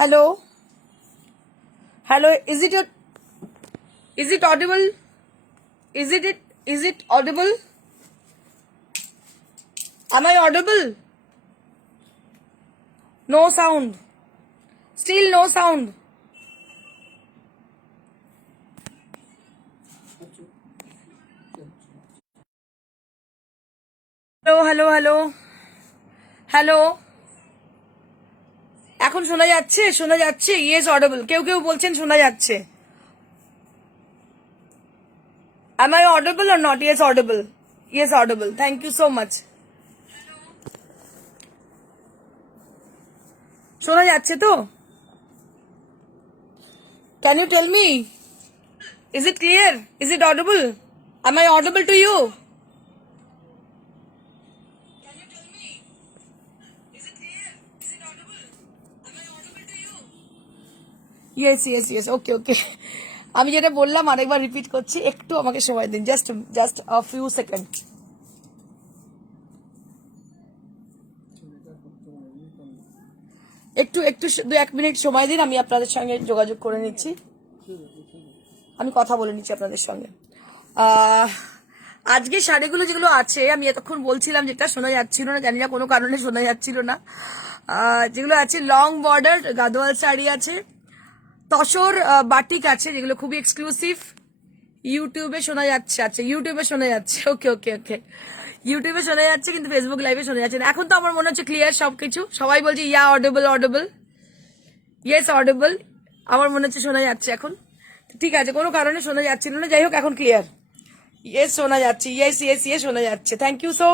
Hello? Hello, is it audible? Is it audible? Am I audible? No sound. Still no sound. Hello. এখন শোনা যাচ্ছে yes audible কেউ বলছেন শোনা যাচ্ছে am I audible or not? Yes audible thank you so much শোনা যাচ্ছে তো can you tell me is it clear, is it audible, am I audible to you? Yes ওকে আমি যেটা বললাম আরেকবার রিপিট করছি একটু আমাকে সময় দিন জাস্ট আ ফিউ সেকেন্ড একটু 1 মিনিট সময় দিন আমি আপনাদের সঙ্গে যোগাযোগ করে নিচ্ছি আমি কথা বলে নিচ্ছি আপনাদের সঙ্গে আজকে শাড়িগুলো যেগুলো আছে আমি এতক্ষণ বলছিলাম যেটা শোনা যাচ্ছিল না জানি না কোনো কারণে শোনা যাচ্ছিল না যেগুলো আছে লং বর্ডার গাদোয়াল শাড়ি আছে তসর বাটিক আছে যেগুলো খুবই এক্সক্লুসিভ ইউটিউবে শোনা যাচ্ছে আচ্ছা ইউটিউবে শোনা যাচ্ছে ওকে ইউটিউবে শোনা যাচ্ছে কিন্তু ফেসবুক লাইভে শোনা যাচ্ছে না এখন তো আমার মনে হচ্ছে ক্লিয়ার সবকিছু সবাই বলছে ইয়া অডিবল ইয়েস অডিবল আমার মনে হচ্ছে শোনা যাচ্ছে এখন ঠিক আছে কোনো কারণে শোনা যাচ্ছিল না যাই হোক এখন ক্লিয়ার ইয়েস শোনা যাচ্ছে ইয়েস শোনা যাচ্ছে thank you so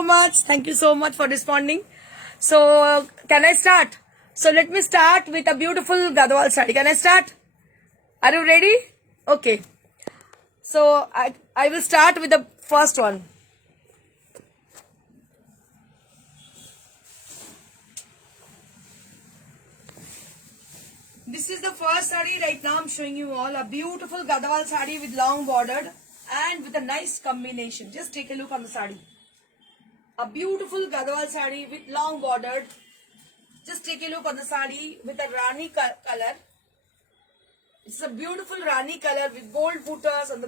much for responding so can I start so let me start with a beautiful Gadwal sari can I start Are you ready? Okay. So I will start with the first one. This is the first saree right now I'm showing you all. A beautiful Gadwal saree with long bordered and with a nice combination. Just take a look on the saree. A beautiful Gadwal saree with long bordered. Just take a look on the saree with a Rani color. It's a beautiful Rani color with gold buttas on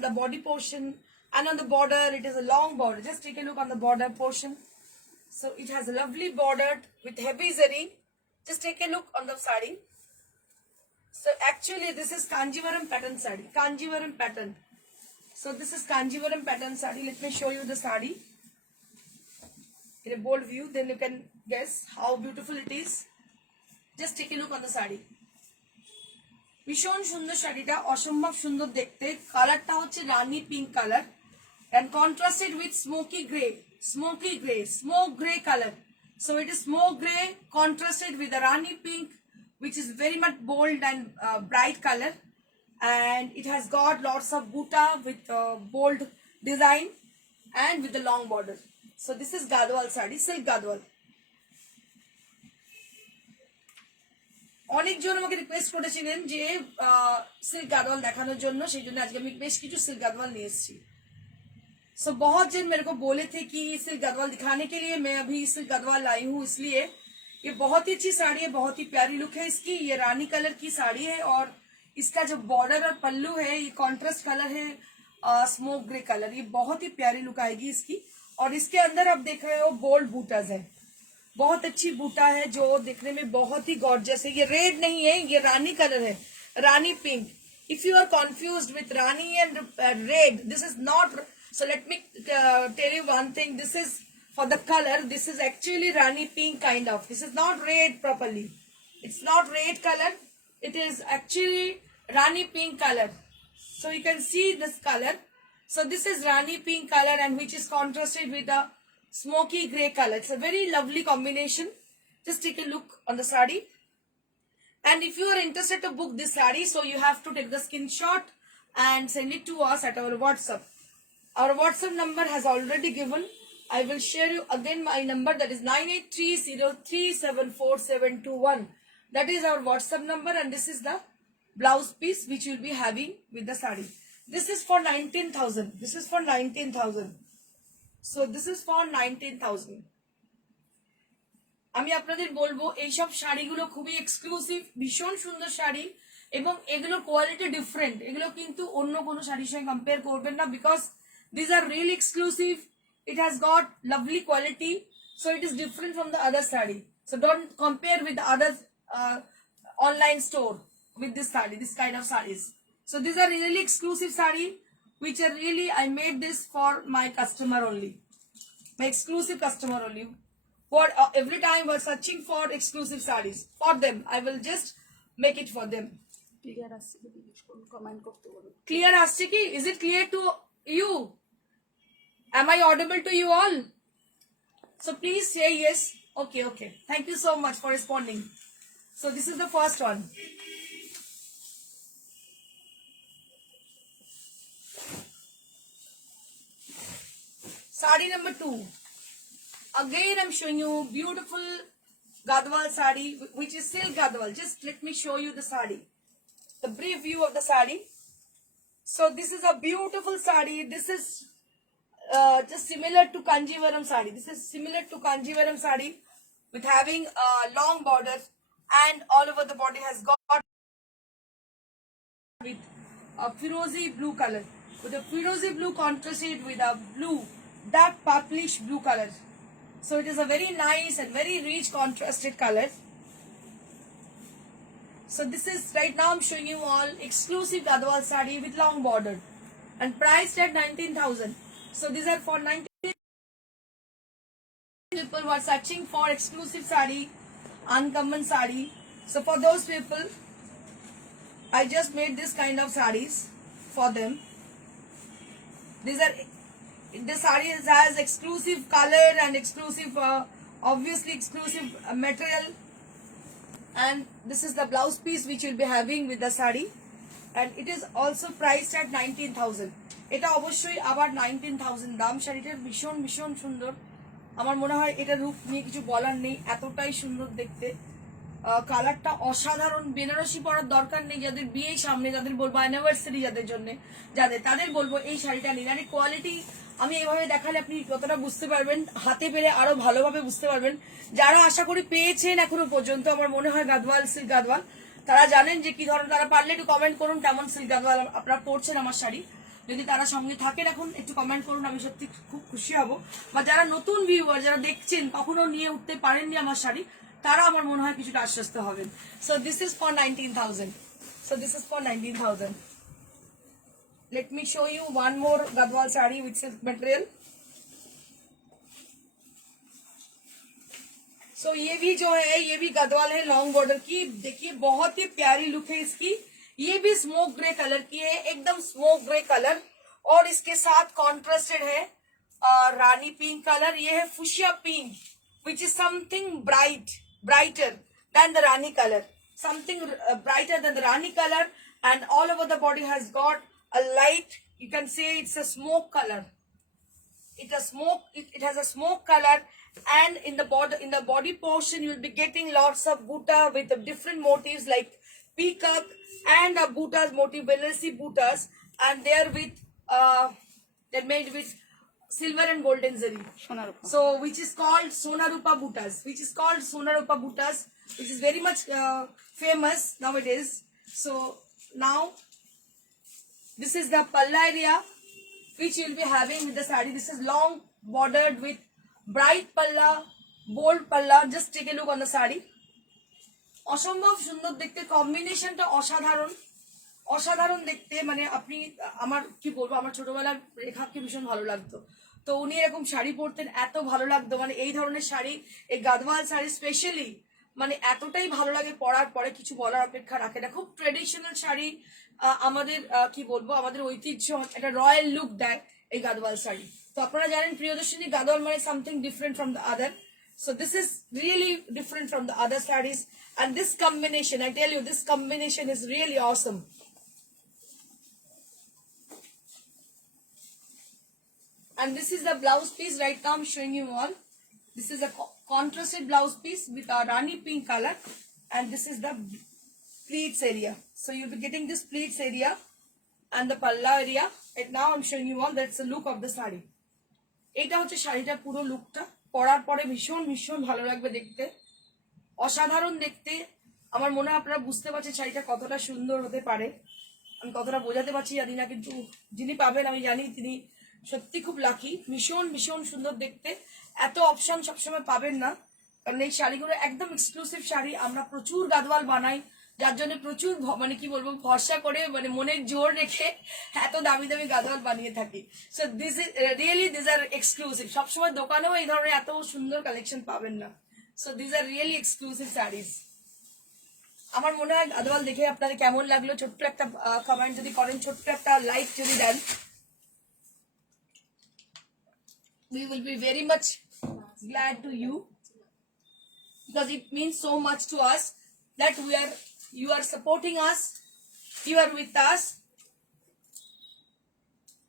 the body portion and on the border. It is a long border. Just take a look on the border portion. So it has a lovely border with heavy zari. Just take a look on the sari. So actually this is Kanjivaram pattern sari. Kanjivaram pattern. So this is Kanjivaram pattern sari. Let me show you the sari in a bold view. Then you can guess how beautiful it is. Just take a look on the sari. ভীষণ সুন্দর শাড়িটা অসম্ভব সুন্দর দেখতে কালারটা হচ্ছে rani pink colour and contrasted with smoke gray color. So it is smoke gray contrasted with the Rani pink, which is very much bold and bright color, and it has got lots of butta with bold design and with the long border. So this is Gadwal sari, silk Gadwal. অনেকজন আমাকে রিকোয়েস্ট করেছিলেন যে सिल्क गादवाल দেখানোর জন্য সেই জন্য আজকে আমি বেশ কিছু सिल्क गादवाल নিয়ে এসেছি सो बहुत जन मेरे को बोले थे कि सिल्क गादवाल दिखाने के लिए मैं अभी सिल्क गादवाल लाई हूँ इसलिए ये बहुत ही अच्छी साड़ी है बहुत ही प्यारी लुक है इसकी ये रानी कलर की साड़ी है और इसका जो बॉर्डर और पल्लू है ये कॉन्ट्रास्ट कलर है स्मोक ग्रे कलर ये बहुत ही प्यारी लुक आएगी इसकी और इसके अंदर आप देख रहे हो बोल्ड बूटाज है बहुत अच्छी बूटा है जो दिखने में बहुत ही गॉर्जियस है ये रेड नहीं है ये रानी कलर है rani pink if you are confused with rani and red this is not so let me tell you one thing this is for the color this is actually Rani pink kind of this is not red properly it's not red color it is actually Rani pink color so you can see this color so this is Rani pink color and which is contrasted with the smoky gray color. It's a very lovely combination. Just take a look on the sari. And if you are interested to book this sari, so you have to take the screenshot and send it to us at our WhatsApp. Our WhatsApp number has already given. I will share you again my number that is 9830374721. That is our WhatsApp number and this is the blouse piece which you will be having with the sari. This is for 19,000. This is for 19,000. So this is for 19,000. আমি আপনাদের বলবো এইসব শাড়িগুলো খুবই এক্সক্লুসিভ, ভীষণ সুন্দর শাড়ি, এবং এগুলোর কোয়ালিটি ডিফারেন্ট। এগুলো কিন্তু অন্য কোনো শাড়ির সঙ্গে কম্পেয়ার করবেন না, because this are really exclusive. It has got lovely quality, so it is different from the other saree. So don't compare with the other online store with this saree, this kind of sarees. So these are really exclusive saree, which are really, I made this for my customer only, my exclusive customer only. For every time we're searching for exclusive sarees for them, I will just make it for them. Clear আসছে কি জিজ্ঞেস করুন, কমেন্ট করতে বলুন। Clear আসছে কি? Is it clear to you? Am I audible to you all? So please say yes. Okay, okay. Thank you so much for responding. So this is the first one. Sari number 2. Again I'm showing you beautiful Gadwal sari, which is silk Gadwal. Just let me show you the sari. The brief view of the sari. So this is a beautiful sari. This is just similar to Kanjivaram sari. This is similar to Kanjivaram sari with having a long border, and all over the body has got with a Firozi blue color. With a Firozi blue contrasted with a blue, dark purplish blue color. So it is a very nice and very rich contrasted color. So this is, right now I'm showing you all exclusive Gadwal sari with long border and priced at 19,000. So these are for 19 people who are searching for exclusive sari, uncommon sari. So for those people, I just made this kind of saris for them. These are, the sari has exclusive color and exclusive, obviously exclusive material. And this is the blouse piece which you'll be having with the sari, and it is also priced at 19,000. এটা অবশ্যই আবার 19,000 দাম। শাড়িটার ভীষণ ভীষণ সুন্দর। আমার মনে হয় এটা রূপ নিয়ে কিছু বলার নেই, এতটাই সুন্দর দেখতে। কালারটা অসাধারণ। বেনারসি পরার দরকার নেই যাদের বিয়ে সামনে, যাদের বলবো অ্যানিভার্সারি, যাদের জন্য, তাদের বলবো এই শাড়িটা নিন। আর কোয়ালিটি আমি এইভাবে দেখালে আপনি কতটা বুঝতে পারবেন, হাতে পেরে আরো ভালোভাবে বুঝতে পারবেন। যারা আশা করি পেয়েছেন এখনো পর্যন্ত, আমার মনে হয় গাদওয়াল, সিল্ক গাদওয়াল, তারা জানেন যে কি ধরনের। তারা পারলে একটু কমেন্ট করুন কেমন সিল্ক গাদওয়াল আপনারা পড়ছেন আমার শাড়ি। যদি তারা সঙ্গে থাকেন এখন একটু কমেন্ট করুন, আমি সত্যি খুব খুশি হব। বা যারা নতুন ভিউয়ার, যারা দেখছেন কখনো নিয়ে উঠতে পারেননি আমার শাড়ি, তারা আমার মনে হয় কিছুটা আশ্বস্ত হবেন। So this is for 19,000. So this is for 19,000. Let me show you one more Gadwal sari with silk material. So ये भी जो है, ये भी गदवाल है लॉन्ग बॉर्डर की। देखिए बहुत ही प्यारी लुक है इसकी। ये भी स्मोक ग्रे कलर की है, एकदम स्मोक ग्रे कलर, और इसके साथ कॉन्ट्रास्टेड है रानी पिंक कलर। ये है fuchsia pink, which is something brighter than the Rani color, something brighter than the Rani color, and all over the body has got a light, you can say it's a smoke color. It has a smoke color, and in the body portion you'll be getting lots of buta with different motifs like peacock and butas motif, Banarsi butas, and they're made with silver and golden zari. So which is called Sonarupa butas, which is very much famous nowadays. So now this is the palla area which you will be having with the sari. This is long bordered with bright palla, bold palla. Just take a look on the sari. অসম্ভব সুন্দর দেখতে, কম্বিনেশনটা অসাধারণ, অসাধারণ দেখতে। মানে আপনি, আমার কি বলবো, আমার ছোটবেলার রেখাকে ভীষণ ভালো লাগতো, তো উনি এরকম শাড়ি পরতেন, এত ভালো লাগতো। মানে এই ধরনের শাড়ি, এই গাদওয়াল শাড়ি স্পেশালি মানে এতটাই ভালো লাগে, পরার পরে কিছু বলার অপেক্ষা রাখে না। খুব ট্রেডিশনাল শাড়ি, আমাদের কি বলবো, আমাদের ঐতিহ্য, একটা রয়্যাল লুক দেয় এই গাদওয়াল শাড়ি। তো আপনারা জানেন প্রিয়দর্শিনী, গাদওয়াল মানে something different from the other. So this is really different from the other sarees, and this combination, I tell you, this combination is really awesome. And this is the blouse piece. Right now I'm showing you all. This is a contrasted blouse piece with a Rani pink color, and this is the pleats area. So you'll be getting this pleats area and the palla area. Right now I'm showing you all. That's the look of the sari. এটা হচ্ছে শাড়িটার পুরো লুকটা। পরার পরে ভীষণ ভীষণ ভালো লাগবে দেখতে। অসাধারণ দেখতে। আমার মনে হয় আপনারা বুঝতে পারছেন শাড়িটা কতটা সুন্দর হতে পারে। আমি কতটা বোঝাতে পারছি জানি না, কিন্তু যিনি পাবেন আমি জানি তিনি সত্যি খুব লাকি। ভীষণ ভীষণ সুন্দর দেখতে। এত অপশন সবসময় পাবেন না, কারণ এই শাড়িগুলো একদম এক্সক্লুসিভ শাড়ি। আমরা প্রচুর গাদওয়াল বানাই, যার জন্য প্রচুর মানে কি বলবো, ভরসা করে মানে মনের জোর রেখে এত দামি দামি গাদওয়াল বানিয়ে থাকি। So this is really, this are exclusive. সবসময় দোকানেও এই ধরনের এত সুন্দর কালেকশন পাবেন না। So this are really exclusive saris. আমার মনে হয় গাদওয়াল দেখে আপনাদের কেমন লাগলো, ছোট্ট একটা কমেন্ট যদি করেন, ছোট্ট একটা লাইক যদি দেন, we will be very much glad to you, because it means so much to us that you are supporting us, you are with us.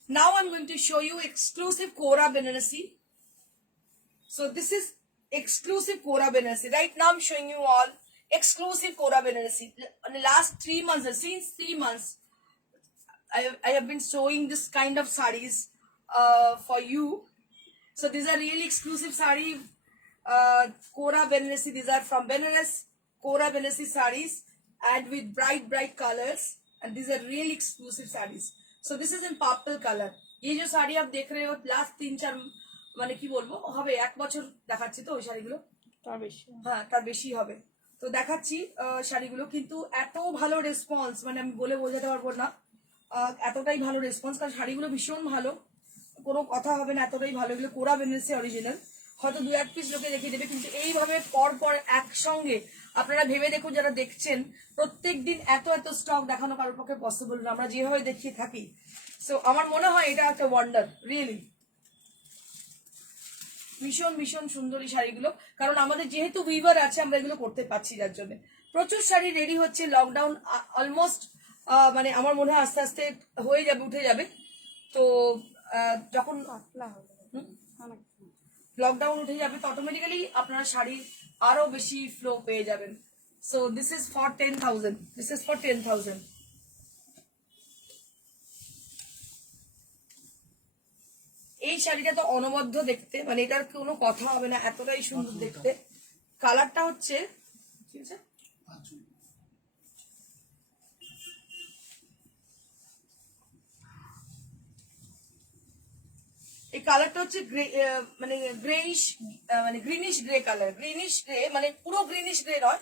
Now I'm going to show you exclusive Kora Banarasi. So this is exclusive Kora Banarasi. Right now I'm showing you all exclusive Kora Banarasi. In the last 3 months, since 3 months, I have been showing this kind of sarees for you. So these are really exclusive sari, Kora Banarasi. These are from Benares, Kora Banarasi sarees, and with bright colors. And these are really exclusive sarees. So this is in purple color. ये जो साड़ी आप देख रहे हो लास्ट 3-4 মানে কি বলবো হবে 1 বছর দেখাচ্ছি তো ওই শাড়িগুলো, তার বেশি। হ্যাঁ তার বেশি হবে। তো দেখাচ্ছি শাড়িগুলো, কিন্তু এত ভালো রেসপন্স মানে আমি বলে বোঝাতে পারবো না, এতটাই ভালো রেসপন্স, কারণ শাড়িগুলো ভীষণ ভালো, কোনো কথা হবে না, এতটাই ভালো। এগুলো কোরা বেনারসি অরিজিনাল। হয়তো 2-1 পিস লোকে দেখিয়ে দেবে, কিন্তু এইভাবে পর পর একসঙ্গে আপনারা ভেবে দেখুন, যারা দেখছেন প্রত্যেক দিন এত স্টক দেখানো কারোর পক্ষে পসিবল না, আমরা যেভাবে দেখিয়ে থাকি। সো আমার মনে হয় এটা একটা ওয়ান্ডার রিয়েলি। ভীষণ ভীষণ সুন্দর এই শাড়িগুলো, কারণ আমাদের যেহেতু উইভার আছে আমরা এগুলো করতে পারছি, যার জন্য প্রচুর শাড়ি রেডি হচ্ছে। লকডাউন অলমোস্ট মানে আমার মনে হয় আস্তে আস্তে হয়ে যাবে, উঠে যাবে। তো যখন লকডাউন উঠে যাবে তো অটোমেটিক্যালি আপনারা শাড়ি আরো বেশি ফ্লো পেয়ে যাবেন। So this is for 10,000, this is for 10,000। এই শাড়িটা তো অনবদ্য দেখতে, মানে এটার কোনো কথা হবে না, এতটাই সুন্দর দেখতে। কালারটা হচ্ছে ঠিক আছে, এই কালারটা হচ্ছে মানে গ্রেইশ, মানে greenish grey colour. Greenish grey মানে পুরো গ্রিনিশ গ্রে নয়,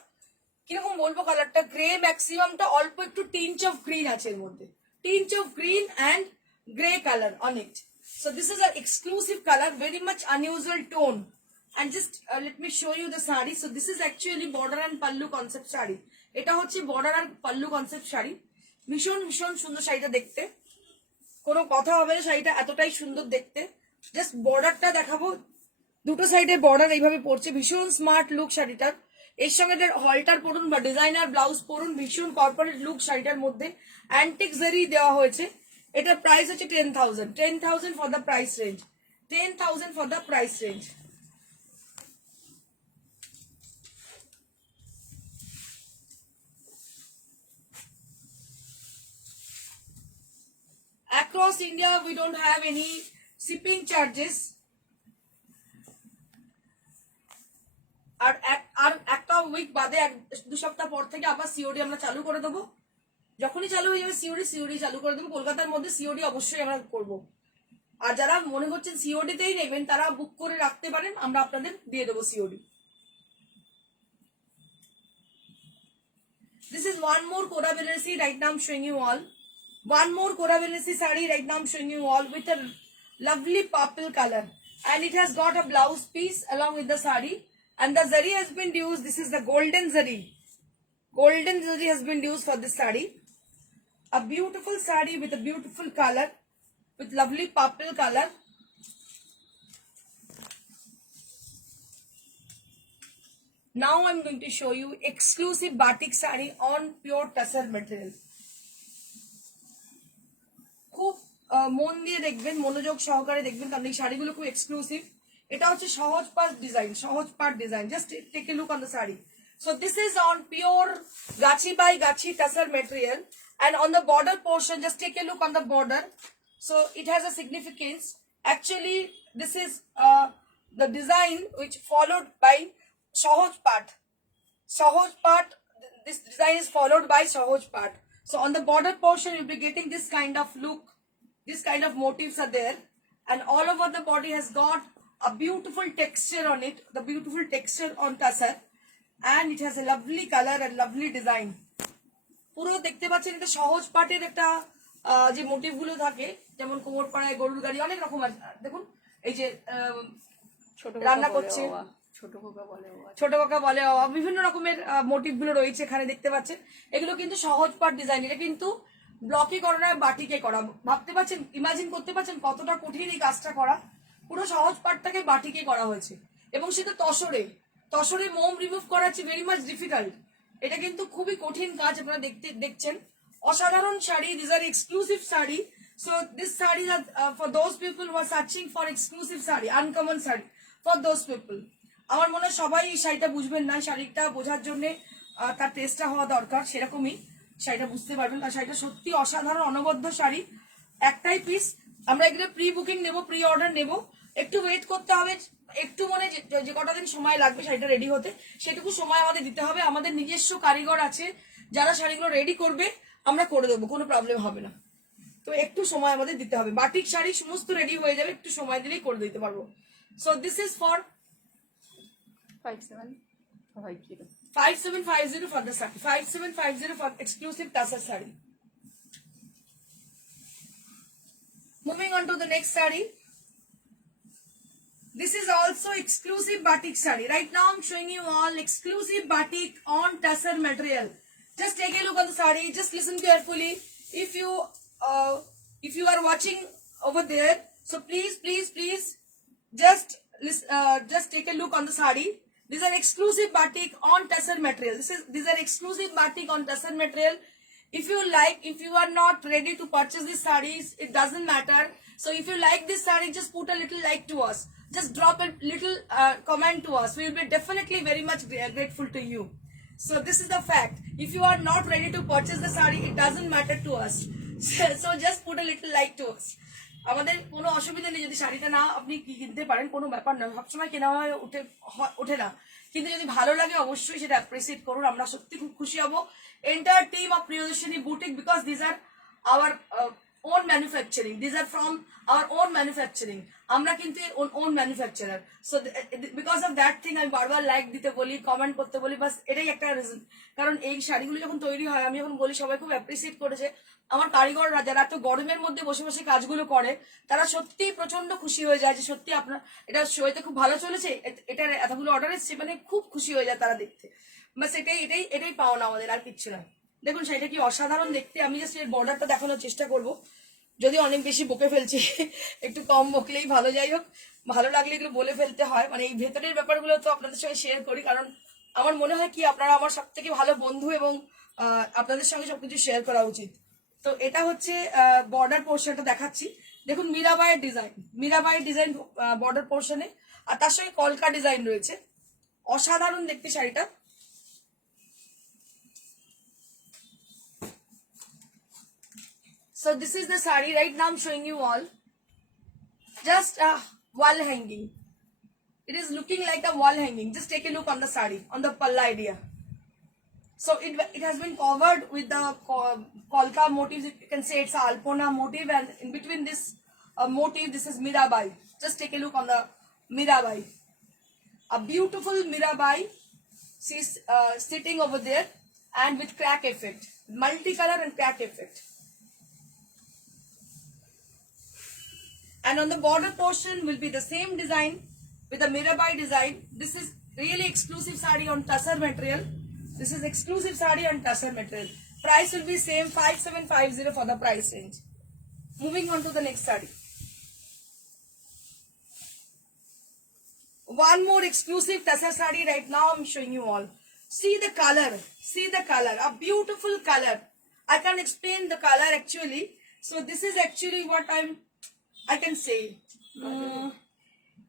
কিরকম বলবো কালারটা, গ্রে ম্যাক্সিমামটা, অল্প একটু টিঞ্চ অফ গ্রিন আছে এর মধ্যে, tinge of green and grey colour on it. So this is an exclusive color, very much unusual tone. And just let me show you the sari. So this is actually border and pallu concept sari. এটা হচ্ছে border আর pallu concept sari. ভীষণ ভীষণ সুন্দর শাড়িটা দেখতে, কোনো কথা হবে না, শাড়িটা এতটাই সুন্দর দেখতে। জাস্ট বর্ডারটা দেখাবো, দুটো সাইডে বর্ডার এইভাবে পড়ছে, ভীষণ স্মার্ট লুক শাড়িটার। এর সঙ্গে হলটার পরুন বা ডিজাইনার ব্লাউজ পরুন, ভীষণ কর্পোরেট লুক শাড়িটার মধ্যে। অ্যান্টিক জারি দেওয়া হয়েছে। এটা প্রাইস হচ্ছে 10,000, 10,000 for the price range, 10,000 for the price range. Across India, we don't have any shipping charges. আর একটা উইক বাদে 2 সপ্তাহ পর থেকে আবার সিওডি আমরা চালু করে দেবো। যখনই চালু হয়ে যাবে সিওডি চালু করে দেবো। কলকাতার মধ্যে সিওডি অবশ্যই আমরা করব। আর যারা মনে করছেন সিওডিতেই নেবেন তারা বুক করে রাখতে পারেন, আমরা আপনাদের দিয়ে দেবো COD. This is one more Kora Banarasi. Right now I'm showing you all. One more Kora Banarasi saree. Right now I'm showing you all with a lovely purple color, and it has got a blouse piece along with the saree. And the zari has been used. This is the golden zari. Golden zari has been used for this saree. A beautiful saree with a beautiful color, with lovely purple color. Now I'm going to show you exclusive batik saree on pure tussar material. খুব মন দিয়ে দেখবেন, মনোযোগ সহকারে দেখবেন, কারণ এই শাড়িগুলো খুব এক্সক্লুসিভ। এটা হচ্ছে সহজ পাট design. Just take a look on the sari. So this is on pure gachi by gachi tussar material, and on the border portion, just take a look on the border. So it has a significance. Actually, this is the design which followed by সহজ পাট। Sahoj part, this design is followed by Sahoj part. So on the border portion, you'll be getting this kind of look, this kind of motifs are there, and all over the body has got a beautiful texture on it, the beautiful texture on tussar, and it has a lovely color and lovely design. পুরো দেখতে পাচ্ছেন এটা সহজ পাটের একটা যে মোটিভ গুলো থাকে, যেমন কোমর পাড়ায় গরুর গাড়ি, অনেক রকম আছে। দেখুন এই যে ছোট রান্না করছে, ছোট কাকা বলে ছোট কাকা বলে, বিভিন্ন রকমের মোটিভ গুলো রয়েছে এখানে দেখতে পাচ্ছেন। এগুলো কিন্তু সহজ পাট ডিজাইন, এটা কিন্তু ব্লকে করা নয়, বাটিকে করা। ভাবতে পারছেন, ইমাজিন করতে পারছেন কতটা কঠিন এই কাজটা করা। পুরো সহজ পাটটাকে বাটিকে করা হয়েছে এবং সেটা তসরে মোম রিমুভ করা হচ্ছে ভেরি মাচ ডিফিকাল্ট। এটা কিন্তু খুবই কঠিন কাজ, আপনারা দেখছেন। অসাধারণ sari, this are exclusive sari. So this sari for those people who are searching for exclusive sari, uncommon sari for those people. আমার মনে হয় সবাই এই শাড়িটা বুঝবেন না, শাড়িটা বোঝার জন্য তার টেস্টটা হওয়া দরকার, সেরকমই শাড়িটা বুঝতে পারবেন। আর শাড়িটা সত্যি অসাধারণ, অনবদ্য শাড়ি। একটাই পিস, আমরা এগুলো প্রি বুকিং নেবো, প্রি অর্ডার নেবো, একটু ওয়েট করতে হবে, একটু মনে যে কটা দিন সময় লাগবে শাড়িটা রেডি হতে, সেটুকু সময় আমাদের দিতে হবে। আমাদের নিজস্ব কারিগর আছে যারা শাড়িগুলো রেডি করবে, আমরা করে দেবো, কোনো প্রবলেম হবে না। তো একটু সময় আমাদের দিতে হবে, বাটিক শাড়ি সমস্ত রেডি হয়ে যাবে, একটু সময় দিলেই করে দিতে পারবো। So this is for 5750 for the sari, 5750 for exclusive tassar sari. Moving on to the next sari. This is also exclusive batik sari. Right now I'm showing you all exclusive batik on tassar material. Just take a look on the sari, just listen carefully. If you are watching over there, so please just take a look on the sari. These are exclusive batik on tassar material. These are exclusive batik on tassar material. If you are not ready to purchase these sarees, it doesn't matter. So if you like this saree, just put a little like to us. Just drop a little comment to us. We will be definitely very much grateful to you. So this is the fact. If you are not ready to purchase the saree, it doesn't matter to us. So just put a little like to us. আমাদের কোনো অসুবিধা নেই যদি শাড়িটা না আপনি কিনতে পারেন, কোনো ব্যাপার নয়, সবসময় কেনা হয়ে ওঠে না, কিন্তু যদি ভালো লাগে অবশ্যই সেটা অ্যাপ্রিসিয়েট করুন, আমরা সত্যি খুব খুশি হব। Entire team of Priyadarshini boutique, because this are our own manufacturing, this are from our own manufacturing, আমরা কিন্তু own manufacturer. So because of that thing আমি বারবার লাইক দিতে বলি, কমেন্ট করতে বলি, বাস এটাই একটা রিজন। কারণ এই শাড়িগুলো যখন তৈরি হয়, আমি যখন বলি সবাই খুব অ্যাপ্রিসিয়েট করেছে। আমার কারিগররা যারা এত গরমের মধ্যে বসে বসে কাজগুলো করে, তারা সত্যি প্রচন্ড খুশি হয়ে যায় যে সত্যি আপনার এটা শোতে খুব ভালো চলেছে, এটার এতগুলো অর্ডার এসছে, মানে খুব খুশি হয়ে যায় তারা দেখতে। বাস এটাই পাওনা আমাদের, আর কিচ্ছু না। দেখুন শাড়িটা কি অসাধারণ দেখতে। আমি জাস্ট এর বর্ডারটা দেখানোর চেষ্টা করবো, যদি অনেক বেশি বকে ফেলছি, একটু কম বকলেই ভালো। যাই হোক, ভালো লাগলে এগুলো বলে ফেলতে হয়, মানে এই ভেতরের ব্যাপারগুলো তো আপনাদের সঙ্গে শেয়ার করি, কারণ আমার মনে হয় কি আপনারা আমার সব থেকে ভালো বন্ধু এবং আপনাদের সঙ্গে সবকিছু শেয়ার করা উচিত। তো এটা হচ্ছে বর্ডার পোর্শনটা দেখাচ্ছি। দেখুন মীরাবাইয়ের ডিজাইন বর্ডার পোর্শনে, আর তার সঙ্গে কলকা ডিজাইন রয়েছে, অসাধারণ দেখতে শাড়িটা। So this is the sari. Right now I'm showing you all just a wall hanging. It is looking like a wall hanging. Just take a look on the sari, on the palla idea. So it has been covered with the kolka motifs. You can say it's a alpona motif, and in between this motif, this is Mirabai. Just take a look on the Mirabai. A beautiful Mirabai. She's sitting over there, and with crack effect, multicolor and crack effect. And on the border portion will be the same design with the Mirabai design. This is really exclusive sari on tussar material. This is exclusive sari on tussar material. Price will be same, 5750 for the price range. Moving on to the next sari. One more exclusive tussar sari right now I'm showing you all. See the color. A beautiful color. I can't explain the color actually. So this is actually what I can say.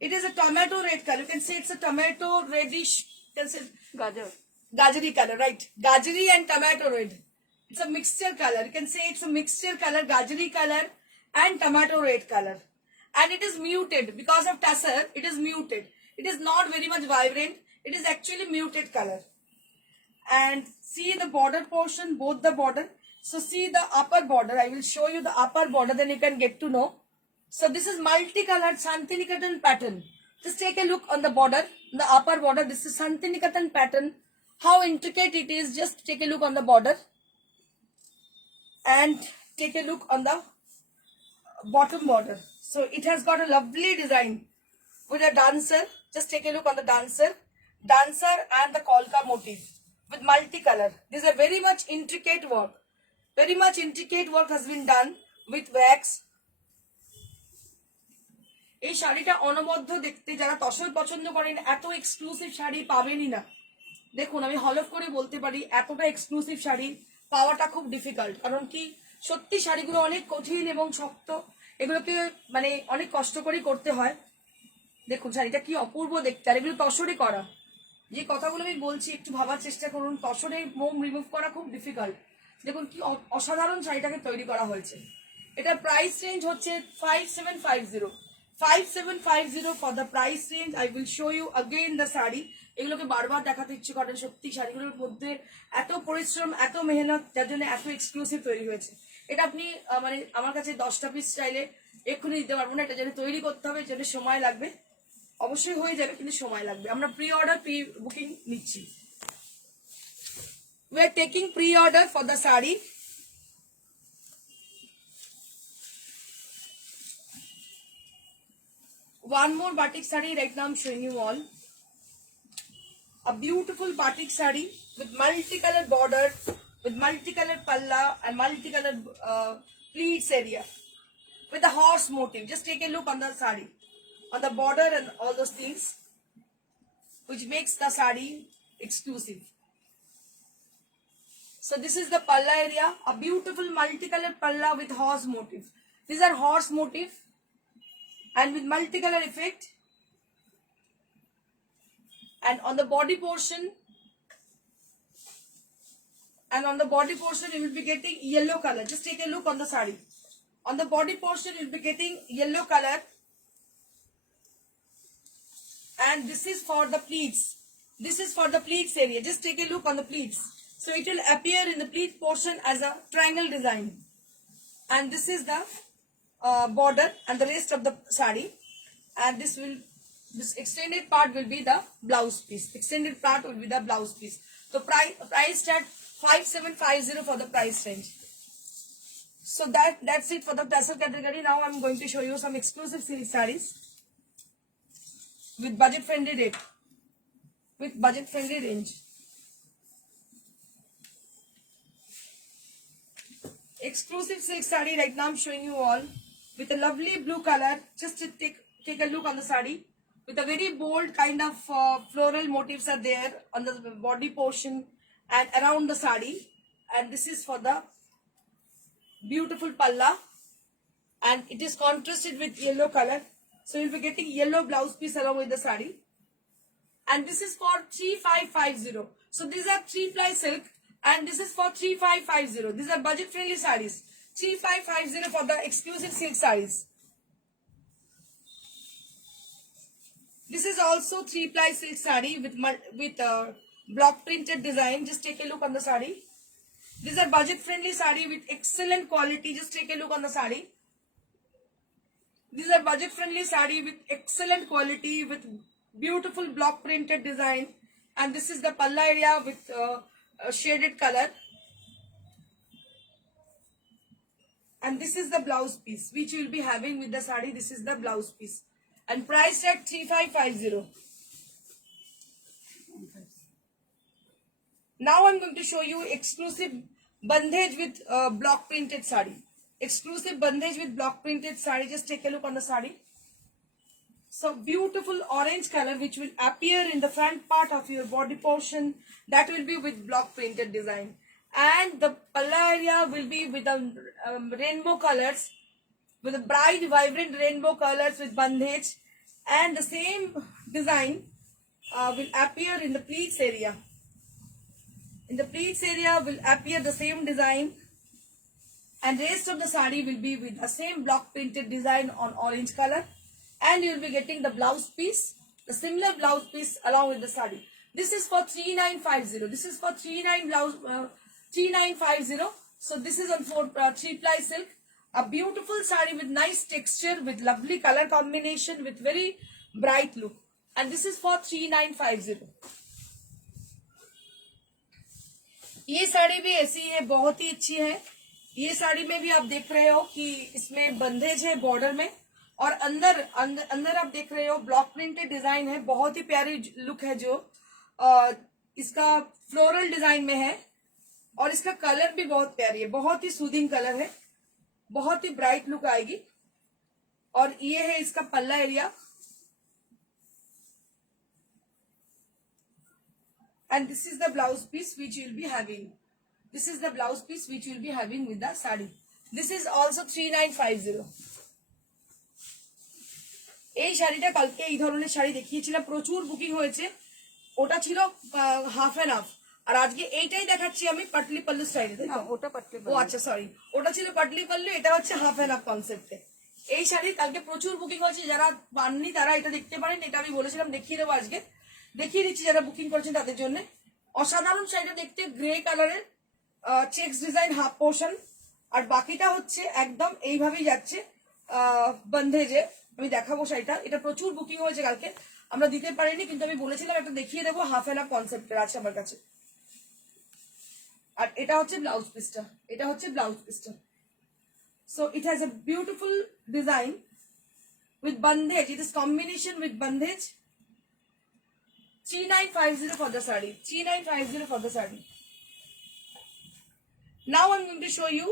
It is a tomato red color. You can say it's a tomato reddish. You can say Gajari color, right? Gajari and tomato red. It's a mixture color. You can say it's a mixture color, Gajari color and tomato red color. And it is muted because of tussar. It is muted. It is not very much vibrant. It is actually muted color. And see the border portion, both the border. So see the upper border. I will show you the upper border, then you can get to know. So this is multicolored Santiniketan pattern. Just take a look on the border, the upper border. This is Santiniketan pattern. How intricate it is. Just take a look on the border. And take a look on the bottom border. So it has got a lovely design with a dancer. Just take a look on the dancer and the kolka motif with multicolor. This is a very much intricate work. Very much intricate work has been done with wax. এই শাড়িটা অনবদ্য দেখতে, যারা তসর পছন্দ করেন এত এক্সক্লুসিভ শাড়ি পাবেনই না। দেখুন আমি হলফ করে বলতে পারি এতটা এক্সক্লুসিভ শাড়ি পাওয়াটা খুব ডিফিকাল্ট। কারণ কি সত্যি শাড়িগুলো অনেক কঠিন এবং শক্ত, এগুলোকে মানে অনেক কষ্ট করে করতে হয়। দেখুন শাড়িটা কি অপূর্ব দেখতে, আর এগুলো তসরে করা। যে কথাগুলো আমি বলছি একটু ভাবার চেষ্টা করুন, তসরে মোম রিমুভ করা খুব ডিফিকাল্ট। দেখুন কি অসাধারণ শাড়িটাকে তৈরি করা হয়েছে। এটার প্রাইস রেঞ্জ হচ্ছে 5750 5750 for the price range. I will show you again the sari. এগুলোকে বারবার দেখাতে ইচ্ছে করেন, সত্যি শাড়িগুলোর মধ্যে এত পরিশ্রম, এত মেহনত, যার জন্য এত এক্সক্লুসিভ তৈরি হয়েছে। এটা আপনি মানে আমার কাছে 10টা পিস চাইলে এক্ষুনি দিতে পারবো না, এটা জন্য তৈরি করতে হবে, এর জন্য সময় লাগবে। অবশ্যই হয়ে যাবে কিন্তু সময় লাগবে। আমরা প্রি অর্ডার প্রি বুকিং নিচ্ছি। We are taking pre-order for the sari. One more batik sari right now I'm showing you all. A beautiful batik sari with multicolored border, with multicolored palla and multicolored pleats area, with the horse motif. Just take a look on the sari, on the border and all those things, which makes the sari exclusive. So this is the palla area, a beautiful multicolored palla with horse motif. These are horse motif and with multicolor effect. And on the body portion, you will be getting yellow color. Just take a look on the sari. On the body portion, you will be getting yellow color. And this is for the pleats. This is for the pleats area. Just take a look on the pleats. So it will appear in the pleat portion as a triangle design. And this is the border and the rest of the sari. And this extended part will be the blouse piece. Extended part will be the blouse piece. So price at 5750 for the price range. So that's it for the tassel category. Now I'm going to show you some exclusive silk sarees with budget friendly rate, with budget friendly range. Exclusive silk saree right now I'm showing you all with a lovely blue color. Just to take a look on the saree with a very bold kind of floral motifs are there on the body portion and around the saree. And this is for the beautiful palla, and it is contrasted with yellow color. So you'll be getting yellow blouse piece along with the saree. And this is for 3550. So these are 3-ply silk. And this is for 3550. These are budget friendly sarees. 3550 for the exclusive silk sarees. This is also 3-ply silk saree with block printed design. Just take a look on the saree. These are budget friendly saree with excellent quality. Just take a look on the saree. These are budget friendly saree with excellent quality with beautiful block printed design. And this is the palla area with a shaded color. And this is the blouse piece which you will be having with the saree. This is the blouse piece. And priced at 3550. Now I'm going to show you exclusive bandhage with block printed saree. Exclusive bandhage with block printed saree. Just take a look on the saree. So beautiful orange color which will appear in the front part of your body portion. That will be with block printed design. And the palla area will be with the rainbow colors, with a bright vibrant rainbow colors with bandhage. And the same design will appear in the pleats area. In the pleats area will appear the same design. And rest of the saree will be with the same block printed design on orange color. And you will be getting the blouse piece, the similar blouse piece along with the saree. This is for 3950. This is for 39 blouse 3950. So this is on 3-ply silk. A beautiful saree with nice texture, with lovely color combination, with very bright look. And this is for 3950. ये साड़ी भी ऐसी है, बहुत ही अच्छी है. ये साड़ी में भी आप देख रहे हो कि इसमें बंदेज है बॉर्डर में, और अंदर आप देख रहे हो ब्लॉक प्रिंटेड डिजाइन है. बहुत ही प्यारी लुक है जो इसका फ्लोरल डिजाइन में है, और इसका कलर भी बहुत प्यारी है, बहुत ही सूदिंग कलर है, बहुत ही ब्राइट लुक आएगी. और ये है इसका पल्ला area. And this is the blouse piece which you will be having. This is the blouse piece which you will be having with the sari. This is also 3950. এই শাড়িটা কালকে এই ধরনের শাড়ি দেখিয়েছিলাম, প্রচুর বুকিং হয়েছে. ওটা ছিল হাফ এন্ড হাফ, আর আজকে এইটাই দেখাচ্ছি আমি পাটলি পাল্লু স্টাইলে. ওটা পাটলি ও আচ্ছা সরি, ওটা ছিল পাটলি পাল্লু, এটা হচ্ছে হাফ এন্ড হাফ কনসেপ্টে. এই শাড়ি কালকে প্রচুর বুকিং হয়েছে, যারা পাননি তারা এটা দেখতে পারেন. এটা আমি বলেছিলাম দেখিয়ে দেবো, আজকে দেখিয়ে দিচ্ছি যারা বুকিং করেছেন তাদের জন্য. অসাধারণ শাড়িটা দেখতে, গ্রে কালারের চেক্স ডিজাইন হাফ পোর্শন, আর বাকিটা হচ্ছে একদম এইভাবেই যাচ্ছে বন্ধেজে. আমি দেখাবো শাড়িটা, এটা প্রচুর বুকিং হয়েছে কালকে, আমরা দিতে পারিনি, কিন্তু আমি বলেছিলাম একটা দেখিয়ে দেবো, হাফ এন্ড হাফ কনসেপ্টের আছে আমার কাছে. আর এটা হচ্ছে ব্লাউজ পিসটা, এটা হচ্ছে ব্লাউজ পিসটা. So it has a beautiful design with bandhej. It is combination with bandhej. 3950 for the saree. 3950 for the saree. Now I'm going to show you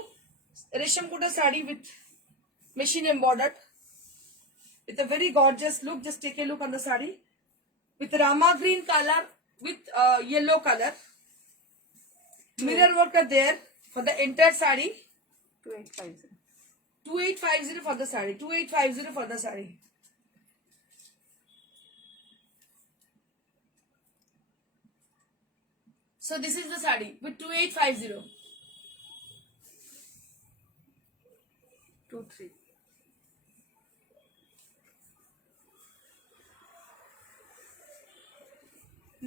Resham Kota saree with machine embroidered, with a very gorgeous look. Just take a look on the saree, with Rama green color with yellow color. Mirror work are there for the entire saree. 2850. 2850 for the saree. 2850 for the saree. So this is the saree with 2850. 23.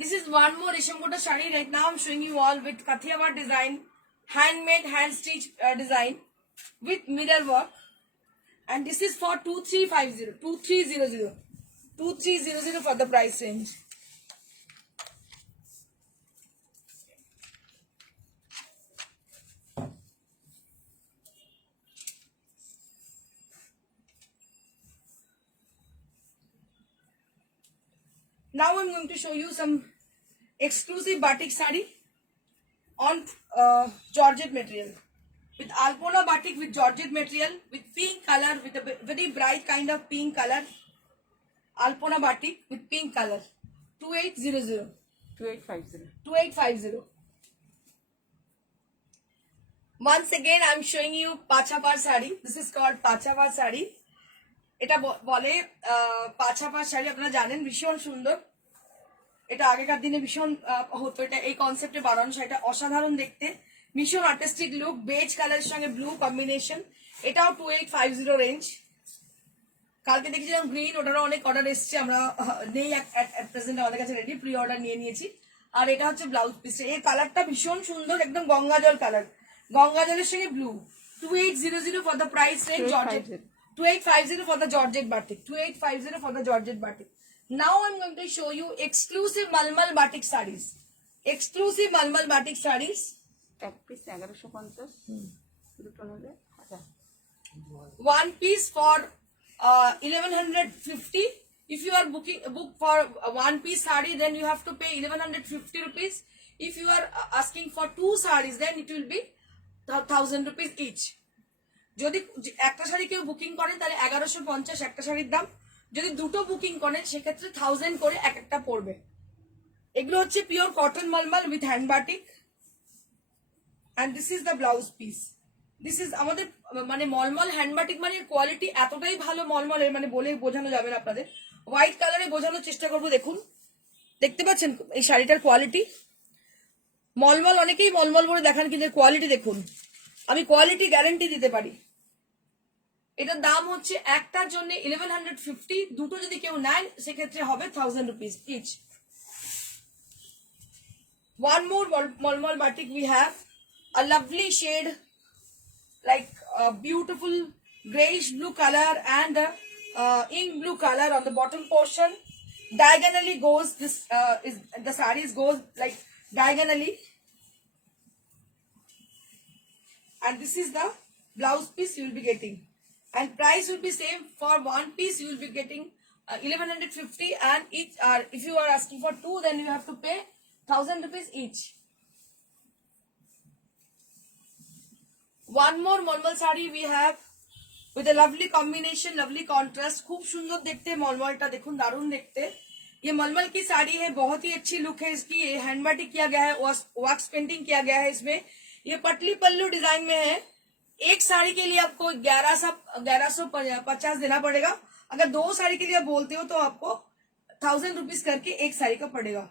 This is one more Resham Kota saree. Right now I'm showing you all with Kathiawar design, handmade, hand stitch design with mirror work. And this is for 2350, 2300, 2300 for the price range. Now I'm going to show you some exclusive batik saree on Georgette material, with Alpona batik with Georgette material, with pink color, with a very bright kind of pink color. Alpona batik with pink color. 2800. 2850. 2850. Once again I'm showing you Pachapar saree. This is called Pachapar saree. এটা বলে পাছাপার শাড়ি, আপনারা জানেন ভীষণ সুন্দর. এটা আগেকার দিনে ভীষণ হতো, এটা এই কনসেপ্টে বানানো শাড়িটা অসাধারণ দেখতে, ভীষণ আর্টিস্টিক লুক, বেজ কালারের সঙ্গে ব্লু কম্বিনেশন. এটাও 2850 রেঞ্জ. কালকে দেখেছিলাম গ্রিন, ওটারও অনেক অর্ডার এসছে, আমরা নেই অ্যাট প্রেজেন্ট আমাদের কাছে রেডি, প্রি অর্ডার নিয়ে নিয়েছি. আর এটা হচ্ছে ব্লাউজ পিস. এই কালারটা ভীষণ সুন্দর, একদম গঙ্গা জল কালার, গঙ্গা জলের সঙ্গে ব্লু. 2800 for the price range. 2850 for the Georgette batik. 2850 for the Georgette batik. Now I'm going to show you exclusive Malmal batik sarees. Exclusive Malmal batik sarees. এক পিস 1150, দুটো নিলে 1000. One piece for 1150. If you are book for one piece saree, then you have to pay 1150 rupees. If you are asking for two sarees, then it will be 1000 rupees each. যদি একটা শাড়ি কেউ বুকিং করেন তাহলে 1150 একটা শাড়ির দাম, যদি দুটো বুকিং করেন সেক্ষেত্রে 1000 করে এক একটা পড়বে. এগুলো হচ্ছে pure cotton mulmul with hand batik. And this is the blouse piece. This is আমাদের মানে মলমল হ্যান্ড বাটিক মানে কোয়ালিটি এতটাই ভালো মলমলের, মানে বলে বোঝানো যাবে না আপনাদের. হোয়াইট কালারে বোঝানোর চেষ্টা করবো. দেখুন, দেখতে পাচ্ছেন এই শাড়িটার কোয়ালিটি. মলমল অনেকেই মলমল বলে দেখান, কিন্তু কোয়ালিটি দেখুন, আমি কোয়ালিটি গ্যারান্টি দিতে পারি. এটার দাম হচ্ছে একটার জন্য 1150, দুটো যদি কেউ নেন সেক্ষেত্রে হবে 1000 rupees each. One more Malmal batik we have, a lovely shade like a beautiful grayish blue color and ink blue color on the bottom portion. Diagonally goes this is the sarees goes like diagonally, and this is the blouse piece you will be getting, and price will be same. For one piece you will be getting 1150, and each are, if you are asking for two, then you have to pay 1000 rupees each. One more Malmal sari we have with a lovely combination, lovely contrast. खूब सुंदर देखते हैं मलमलटा, देखो दारुण देखते हैं। ये मलमल की साड़ी है, बहुत ही अच्छी लुक है इसकी। ये हैंड बाटिक किया गया है, वॉक्स पेंटिंग किया गया है इसमें। ये पटली पल्लू डिजाइन में है। एक साड़ी के लिए आपको 1150 देना पड़ेगा। अगर दो साड़ी के लिए आप बोलते हो तो आपको 1000 रुपीज करके एक साड़ी का पड़ेगा।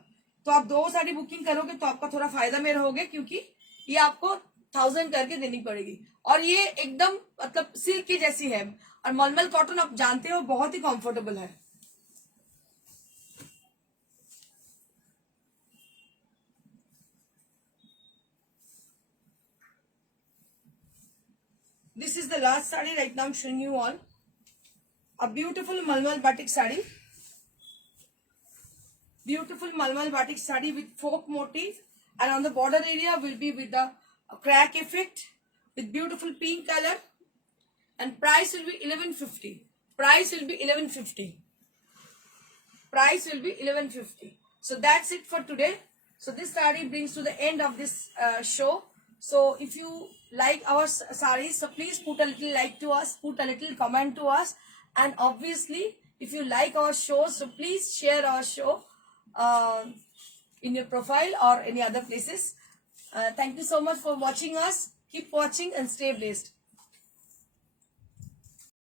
तो आप दो साड़ी बुकिंग करोगे तो आपका थोड़ा फायदा में रहोगे, क्योंकि ये आपको 1000 करके देनी पड़ेगी। और ये एकदम मतलब सिल्क की जैसी है, और मलमल कॉटन आप जानते हो बहुत ही कंफर्टेबल है। This is the last saree right now I'm showing you all. A beautiful Malmal batik saree. Beautiful Malmal batik saree with folk motif, and on the border area will be with the crack effect with beautiful pink color, and price will be 1150. Price will be 1150. Price will be 1150. So that's it for today. So this saree brings to the end of this show. So if you like our sarees, so please put a little like to us, put a little comment to us, and obviously if you like our show, so please share our show in your profile or any other places. Thank you so much for watching us. Keep watching and stay blessed.